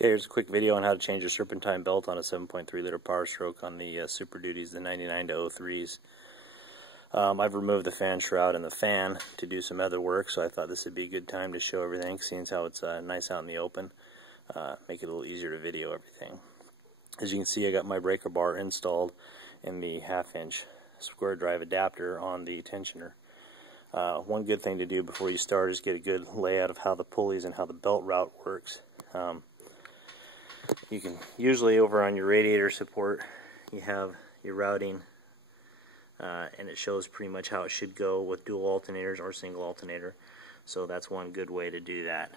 Okay, here's a quick video on how to change your serpentine belt on a 7.3 liter Power Stroke on the Super Duties, the 99 to 03s. I've removed the fan shroud and the fan to do some other work, so I thought this would be a good time to show everything, seeing as how it's nice out in the open. Make it a little easier to video everything. As you can see, I got my breaker bar installed in the 1/2 inch square drive adapter on the tensioner. One good thing to do before you start is get a good layout of how the pulleys and how the belt route works. You can usually, over on your radiator support, you have your routing, and it shows pretty much how it should go with dual alternators or single alternator. So that's one good way to do that.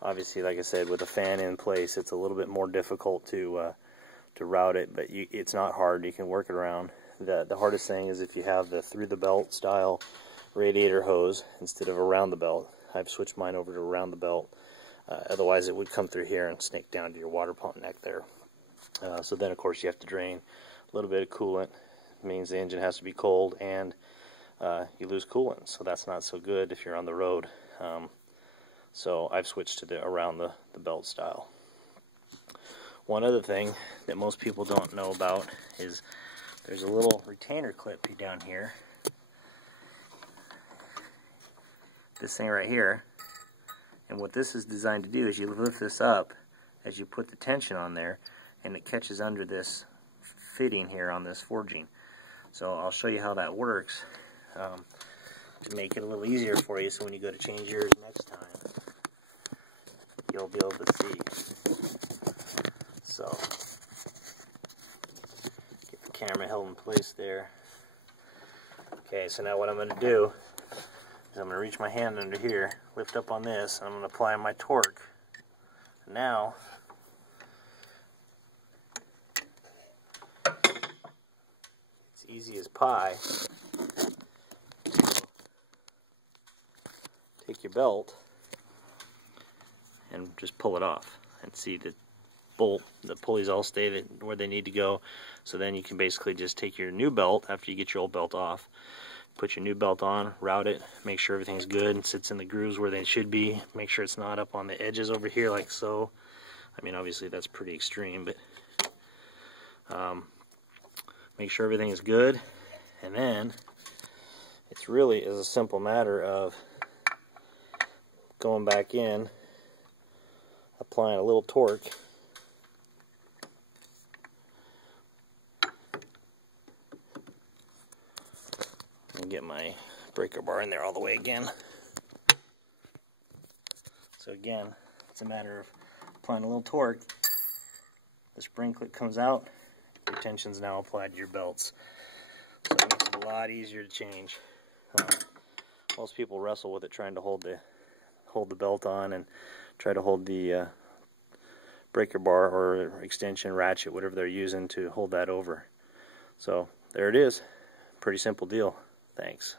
Obviously, like I said, with a fan in place, it's a little bit more difficult to route it, but it's not hard. You can work it around. The hardest thing is if you have the through the belt style radiator hose instead of around the belt. I've switched mine over to around the belt. Otherwise it would come through here and snake down to your water pump neck there. So then of course you have to drain a little bit of coolant. It means the engine has to be cold, and you lose coolant, so that's not so good if you're on the road. So I've switched to the around the belt style. One other thing that most people don't know about is there's a little retainer clip down here. This thing right here. And what this is designed to do is you lift this up as you put the tension on there, and it catches under this fitting here on this forging. So I'll show you how that works to make it a little easier for you, so when you go to change yours next time, you'll be able to see. So get the camera held in place there. Okay, so now what I'm going to do is I'm going to reach my hand under here, lift up on this, and I'm going to apply my torque. Now, it's easy as pie. Take your belt and just pull it off, and see the pulleys all stay where they need to go. So then you can basically just take your new belt after you get your old belt off, put your new belt on, route it, make sure everything's good and sits in the grooves where they should be. Make sure it's not up on the edges over here like so. I mean, obviously that's pretty extreme, but make sure everything is good. And then it's really is a simple matter of going back in, applying a little torque, and get my breaker bar in there all the way again. So again, it's a matter of applying a little torque. The spring clip comes out, your tension's now applied to your belts. So it makes it a lot easier to change. Most people wrestle with it, trying to hold the belt on and try to hold the breaker bar or extension ratchet, whatever they're using to hold that over. So there it is. Pretty simple deal. Thanks.